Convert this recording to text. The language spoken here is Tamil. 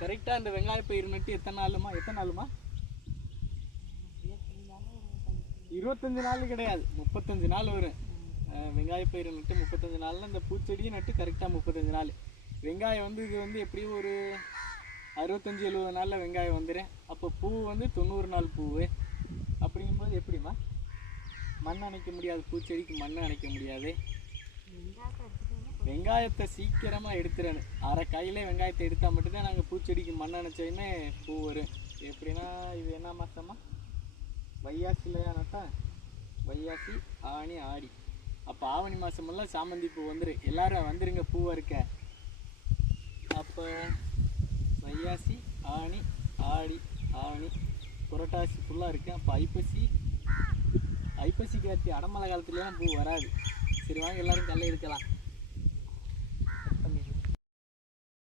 கரெக்டாக இந்த வெங்காய பயிர் நட்டு எத்தனை நாளுமா 25 நாள் கிடையாது, 35 நாள் வரும். வெங்காய பயிர் நட்டு 35 நாளில் இந்த பூச்செடியும் நட்டு கரெக்டாக 35 நாள். வெங்காயம் வந்து இது வந்து எப்படியும் ஒரு 65-70 நாளில் வெங்காயம் வந்துடும். அப்போ பூ வந்து 90 நாள் பூ. அப்படிங்கும்போது எப்படிம்மா மண் அணைக்க முடியாது, பூச்செடிக்கு மண் அணைக்க முடியாது. வெங்காயத்தை சீக்கிரமாக எடுத்துடணும். அரை கையிலே வெங்காயத்தை எடுத்தால் மட்டும்தான் நாங்கள் பூச்செடிக்கு மண் அணைச்சோன்னே பூ வரும். எப்படின்னா இது என்ன மாதமா, வைகாசிலையா நட்டா, வைகாசி ஆனி ஆடி. அப்போ ஆவணி மாதமெல்லாம் சாமந்தி பூ வந்துடும். எல்லோரும் வந்துடுங்க பூவை இருக்க. அப்போ வைகாசி ஆனி ஆடி ஆவணி புரட்டாசி ஃபுல்லாக இருக்குது. அப்போ ஐப்பசி கார்த்தி அடமழை காலத்துலலாம் பூ வராது. சரி வாங்க எல்லோரும் கல்லை எடுக்கலாம்.